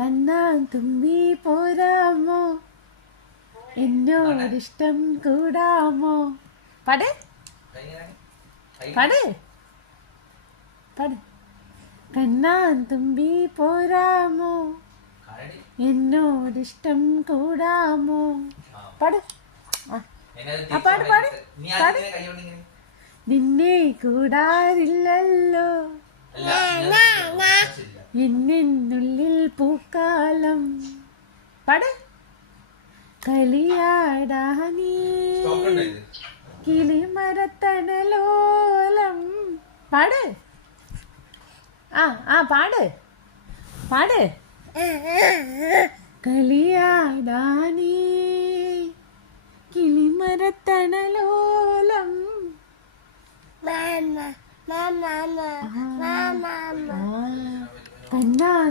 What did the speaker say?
കണ്ണാൻ തുമ്പി പോരാമോ, എന്നോടിഷ്ടം കൂടാമോ. പാട് പാട് പാട്. കണ്ണാൻ തുമ്പി പോരാമോ, എന്നോടിഷ്ടം കൂടാമോ. പാട് പാട് പാട് പാട്. നിന്നെ കൂടാറില്ലല്ലോ എന്നുള്ളിൽ പൂക്കാലം. പാട്. കളിയാടാനീ കിളിമരത്തണലോലം. പാട് പാട് പാട്. കളിയാടാനീ കിളിമരത്തണലോലം. കണ്ണാ